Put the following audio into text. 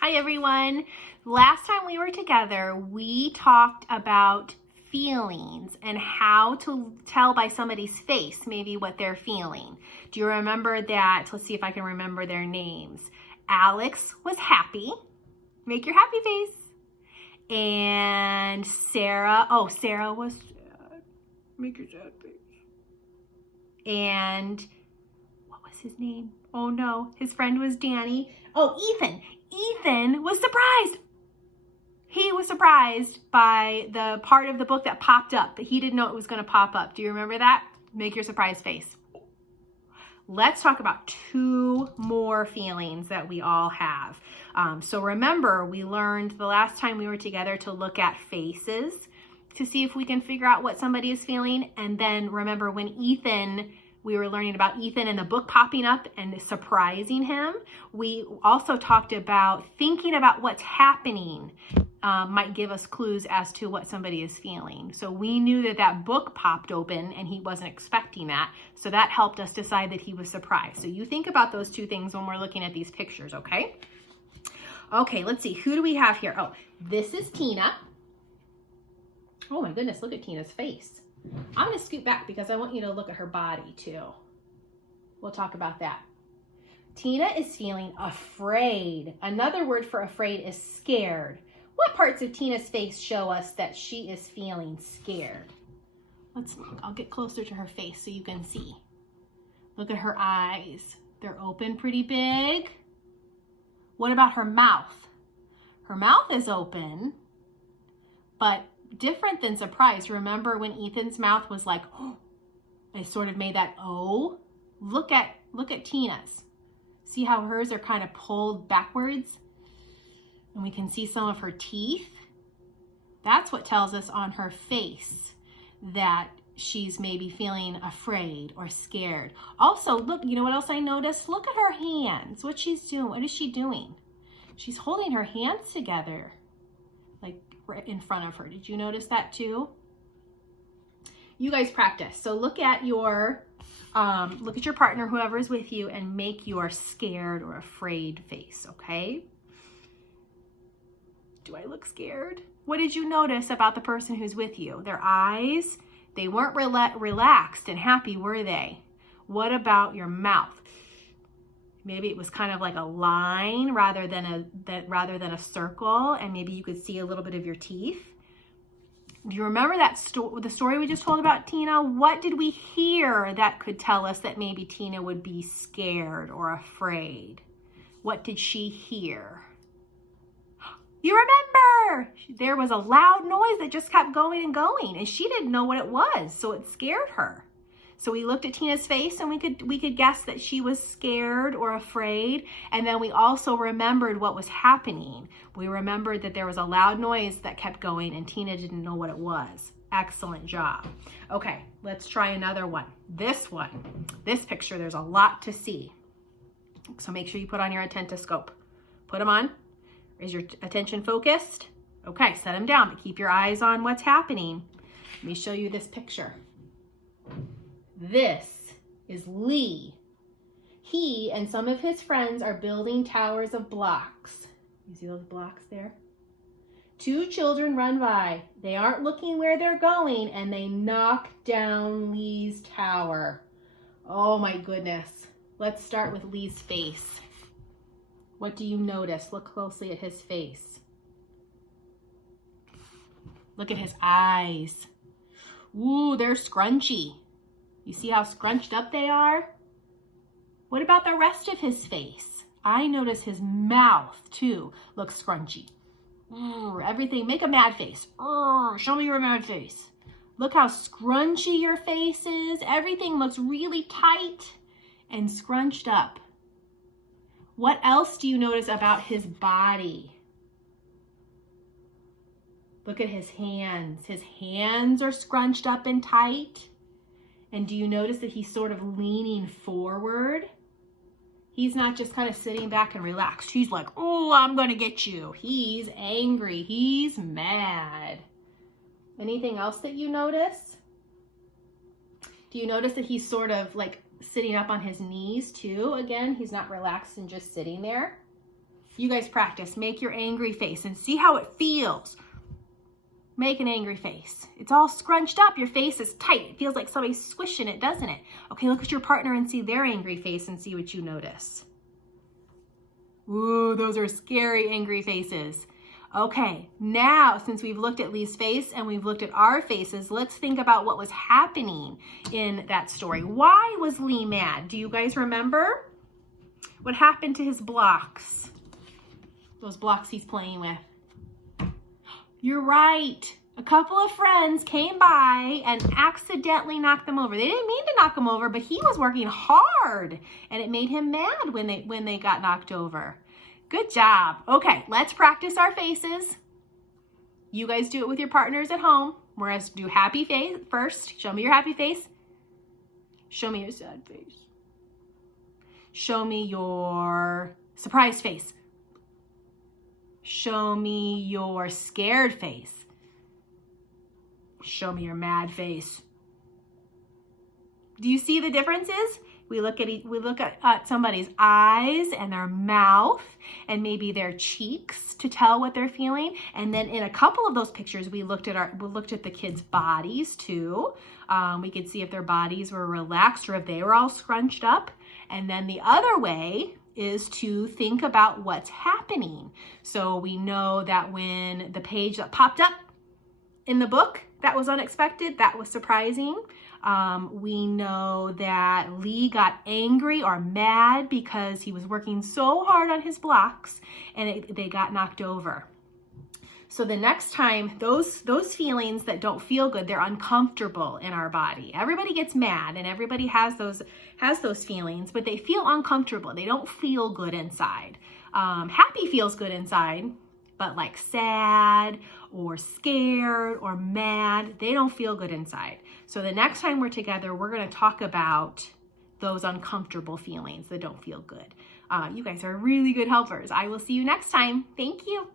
Hi everyone. Last time we were together, we talked about feelings and how to tell by somebody's face maybe what they're feeling. Do you remember that? Let's see if I can remember their names. Alex was happy. Make your happy face. And Sarah, Sarah was sad. Make your sad face. And what was his name? Oh no, his friend was Danny. Oh, Ethan. Ethan was surprised. He was surprised by the part of the book that popped up, but he didn't know it was going to pop up. Do you remember that? Make your surprise face. Let's talk about two more feelings that we all have. So remember, we learned the last time we were together to look at faces to see if we can figure out what somebody is feeling. And then remember when we were learning about Ethan and the book popping up and surprising him. We also talked about thinking about what's happening might give us clues as to what somebody is feeling. So we knew that book popped open and he wasn't expecting that. So that helped us decide that he was surprised. So you think about those two things when we're looking at these pictures, okay? Okay, let's see. Who do we have here? Oh, this is Tina. Oh my goodness, look at Tina's face. I'm going to scoot back because I want you to look at her body too. We'll talk about that. Tina is feeling afraid. Another word for afraid is scared. What parts of Tina's face show us that she is feeling scared? I'll get closer to her face so you can see. Look at her eyes. They're open pretty big. What about her mouth? Her mouth is open, but different than surprise. Remember when Ethan's mouth was like, oh, it sort of made that O? Look at Tina's. See how hers are kind of pulled backwards? And we can see some of her teeth. That's what tells us on her face that she's maybe feeling afraid or scared. Also, look, you know what else I noticed? Look at her hands, what she's doing. What is she doing? She's holding her hands together, like right in front of her. Did you notice that too? You guys practice. So look at your partner, whoever's with you, and make your scared or afraid face, okay? Do I look scared? What did you notice about the person who's with you? Their eyes, they weren't relaxed and happy, were they? What about your mouth? Maybe it was kind of like a line rather than a circle, and maybe you could see a little bit of your teeth. Do you remember the story we just told about Tina? What did we hear that could tell us that maybe Tina would be scared or afraid? What did she hear? You remember, there was a loud noise that just kept going and going, and she didn't know what it was, so it scared her. So we looked at Tina's face and we could guess that she was scared or afraid. And then we also remembered what was happening. We remembered that there was a loud noise that kept going and Tina didn't know what it was. Excellent job. Okay, let's try another one. This picture, there's a lot to see. So make sure you put on your attentoscope. Put them on. Is your attention focused? Okay, set them down, but keep your eyes on what's happening. Let me show you this picture. This is Lee. He and some of his friends are building towers of blocks. You see those blocks there? Two children run by. They aren't looking where they're going and they knock down Lee's tower. Oh my goodness. Let's start with Lee's face. What do you notice? Look closely at his face. Look at his eyes. Ooh, they're scrunchy. You see how scrunched up they are? What about the rest of his face? I notice his mouth too looks scrunchy. Everything, make a mad face. Show me your mad face. Look how scrunchy your face is. Everything looks really tight and scrunched up. What else do you notice about his body? Look at his hands. His hands are scrunched up and tight. And do you notice that he's sort of leaning forward? He's not just kind of sitting back and relaxed. He's like, oh, I'm going to get you. He's angry. He's mad. Anything else that you notice? Do you notice that he's sort of like sitting up on his knees too? Again, he's not relaxed and just sitting there. You guys practice. Make your angry face and see how it feels. Make an angry face. It's all scrunched up. Your face is tight. It feels like somebody's squishing it, doesn't it? Okay, look at your partner and see their angry face and see what you notice. Ooh, those are scary angry faces. Okay, now since we've looked at Lee's face and we've looked at our faces, let's think about what was happening in that story. Why was Lee mad? Do you guys remember? What happened to his blocks? Those blocks he's playing with. You're right. A couple of friends came by and accidentally knocked them over. They didn't mean to knock him over, but he was working hard and it made him mad when they got knocked over. Good job. Okay, let's practice our faces. You guys do it with your partners at home. We're going to do happy face first. Show me your happy face. Show me your sad face. Show me your surprised face. Show me your scared face. Show me your mad face. Do you see the differences? We look at somebody's eyes and their mouth and maybe their cheeks to tell what they're feeling. And then in a couple of those pictures, we looked at the kids' bodies too. We could see if their bodies were relaxed or if they were all scrunched up. And then the other way is to think about what's happening. So we know that when the page that popped up in the book, that was unexpected, that was surprising. We know that Lee got angry or mad because he was working so hard on his blocks and they got knocked over. So the next time, those feelings that don't feel good, they're uncomfortable in our body. Everybody gets mad and everybody has those feelings, but they feel uncomfortable. They don't feel good inside. Happy feels good inside, but like sad or scared or mad, they don't feel good inside. So the next time we're together, we're going to talk about those uncomfortable feelings that don't feel good. You guys are really good helpers. I will see you next time. Thank you.